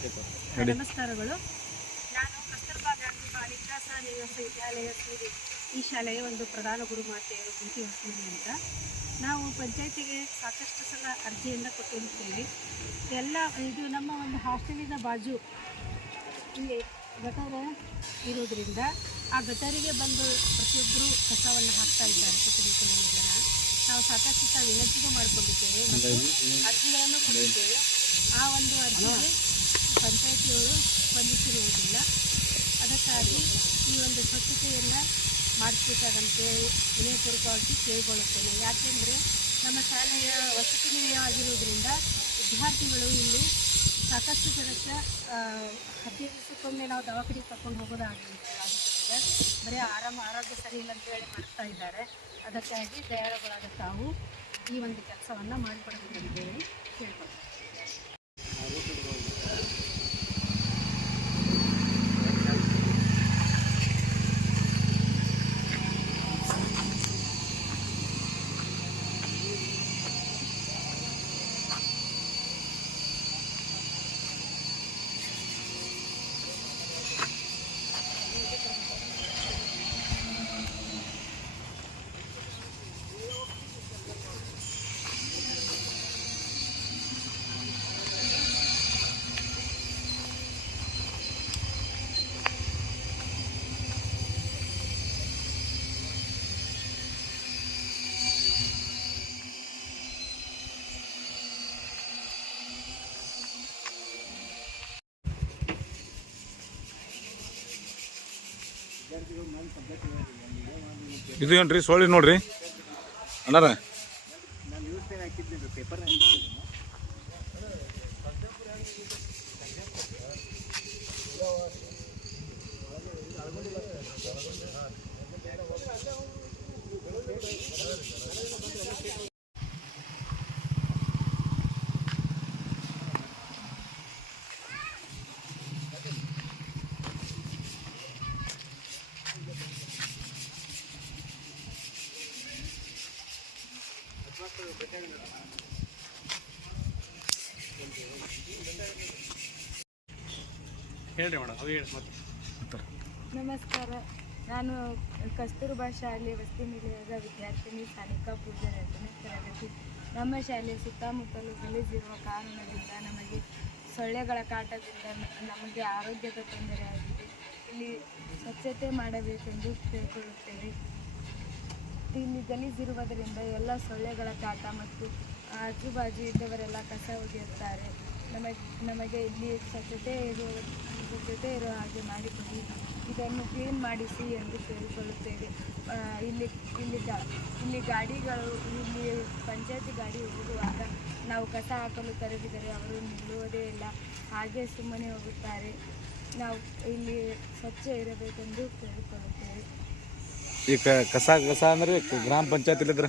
ನಮಸ್ಕಾರಗಳು. ನಾನು ಕಸ್ತೂರ್ಬಾ ಗಾಂಧಿ ಬಾಲಿಕಾ ನಿವಾಸ ವಿದ್ಯಾಲಯ ಸೇರಿ ಈ ಶಾಲೆಯ ಒಂದು ಪ್ರಧಾನ ಗುರು ಮಾತೆಯವರು ಪ್ರೀತಿ ಹೊಸಮನಿ ಅಂತ. ನಾವು ಪಂಚಾಯತಿಗೆ ಸಾಕಷ್ಟು ಸಲ ಅರ್ಜಿಯನ್ನು ಕೊಟ್ಟಿರುತ್ತೇವೆ. ಎಲ್ಲ ಇದು ನಮ್ಮ ಒಂದು ಹಾಸ್ಟೆಲಿನ ಬಾಜು ಇಲ್ಲಿ ಗಟಾರ ಇರೋದ್ರಿಂದ ಆ ಗಟಾರಿಗೆ ಬಂದು ಪ್ರತಿಯೊಬ್ಬರು ಕಸವನ್ನು ಹಾಕ್ತಾ ಇದ್ದಾರೆ ಸುತ್ತಮುತ್ತಲಿನ ಜನ. ನಾವು ಸಾಕಷ್ಟು ಸಹ ವಿನಂತಿನೂ ಮಾಡಿಕೊಂಡಿದ್ದೇವೆ ಮತ್ತು ಅರ್ಜಿಗಳನ್ನು ಕೊಟ್ಟಿದ್ದೇವೆ. ಆ ಒಂದು ಅರ್ಜಿಗೆ ಪಂಚಾಯತಿಯವರು ಸ್ಪಂದಿಸಿರುವುದಿಲ್ಲ. ಅದಕ್ಕಾಗಿ ಈ ಒಂದು ಸ್ವಚ್ಛತೆಯನ್ನು ಮಾಡಿಸ್ಬೇಕಾದಂತೆ ವಿನಯಪೂರ್ವಕವಾಗಿ ಕೇಳಿಕೊಳ್ಳುತ್ತೇನೆ. ಯಾಕೆಂದರೆ ನಮ್ಮ ಶಾಲೆಯ ವಸತಿ ನಿಲಯವಾಗಿರುವುದರಿಂದ ವಿದ್ಯಾರ್ಥಿಗಳು ಇಲ್ಲಿ ಸಾಕಷ್ಟು ಜನಕ್ಕೆ ಹದಿನೈದು ದಿವಸಕ್ಕೊಮ್ಮೆ ನಾವು ದವಾಖಾನೆಗೆ ಕರ್ಕೊಂಡು ಹೋಗೋದಾಗುತ್ತೆ ಬರೀ ಆರಾಮ, ಆರೋಗ್ಯ ಸರಿ ಇಲ್ಲ ಅಂತ ಹೇಳಿ ಮಾಡ್ತಾ ಇದ್ದಾರೆ. ಅದಕ್ಕಾಗಿ ದಯಾಳುಗಳಾದ ತಾವು ಈ ಒಂದು ಕೆಲಸವನ್ನು ಮಾಡಿಕೊಡಬೇಕಂತೇಳಿ ಕೇಳ್ಕೊಳ್ತೇವೆ ಇದು ಏನ್ರಿ? ಸೋಳಿ ನೋಡ್ರಿ. ಅಣ್ಣಾರ? ಹೇಳ್ರಿ ಮೇಡಮ್ ಅದು ಹೇಳಿ ಮತ್ತೆ. ನಮಸ್ಕಾರ. ನಾನು ಕಸ್ತೂರ್ಬಾ ಶಾಲೆ ವಸತಿ ನಿಲಯದ ವಿದ್ಯಾರ್ಥಿನಿ ಸಾನಿಕಾ ಪೂಜೆ ಎರಡನೇ ತರಗತಿ. ನಮ್ಮ ಶಾಲೆ ಸುತ್ತಮುತ್ತಲು ಗಲೀಜಿರುವ ಕಾರಣದಿಂದ ನಮಗೆ ಸೊಳ್ಳೆಗಳ ಕಾಟದಿಂದ ನಮಗೆ ಆರೋಗ್ಯದ ತೊಂದರೆ ಆಗಿದೆ ಇಲ್ಲಿ ಸ್ವಚ್ಛತೆ ಮಾಡಬೇಕೆಂದು ಕೇಳಿಕೊಳ್ಳುತ್ತೇವೆ. ಇಲ್ಲಿ ಗಲೀಜಿರುವುದರಿಂದ ಎಲ್ಲ ಸೊಳ್ಳೆಗಳ ಕಾಟ ಮತ್ತು ಆಜುಬಾಜು ಇದ್ದವರೆಲ್ಲ ಕಸ ಒಗೆಯುತ್ತಾರೆ. ನಮಗೆ ನಮಗೆ ಇಲ್ಲಿ ಸ್ವಚ್ಛತೆ ಇರುವ, ಸ್ವಚ್ಛತೆ ಇರೋ ಹಾಗೆ ಮಾಡಿಕೊಡಿ. ಇದನ್ನು ಕ್ಲೀನ್ ಮಾಡಿಸಿ ಎಂದು ಕೇಳಿಕೊಳ್ಳುತ್ತೇವೆ. ಇಲ್ಲಿ ಇಲ್ಲಿ ಗಾ, ಇಲ್ಲಿ ಗಾಡಿಗಳು, ಇಲ್ಲಿ ಪಂಚಾಯತಿ ಗಾಡಿ ಹೋಗುವಾಗ ನಾವು ಕಸ ಹಾಕಲು ಕರೆದಿದ್ದರೆ ಅವರು ನಿಲ್ಲುವುದೇ ಇಲ್ಲ. ಹಾಗೆ ಸುಮ್ಮನೆ ಹೋಗುತ್ತಾರೆ. ನಾವು ಇಲ್ಲಿ ಸ್ವಚ್ಛ ಇರಬೇಕೆಂದು ಕೇಳಿಕೊಳ್ಳುತ್ತೇವೆ ಈ ಕ- ಕಸ ಕಸ ಅಂದ್ರೆ ಗ್ರಾಮ ಪಂಚಾಯತ್ ಇಲ್ಲಿದ್ರ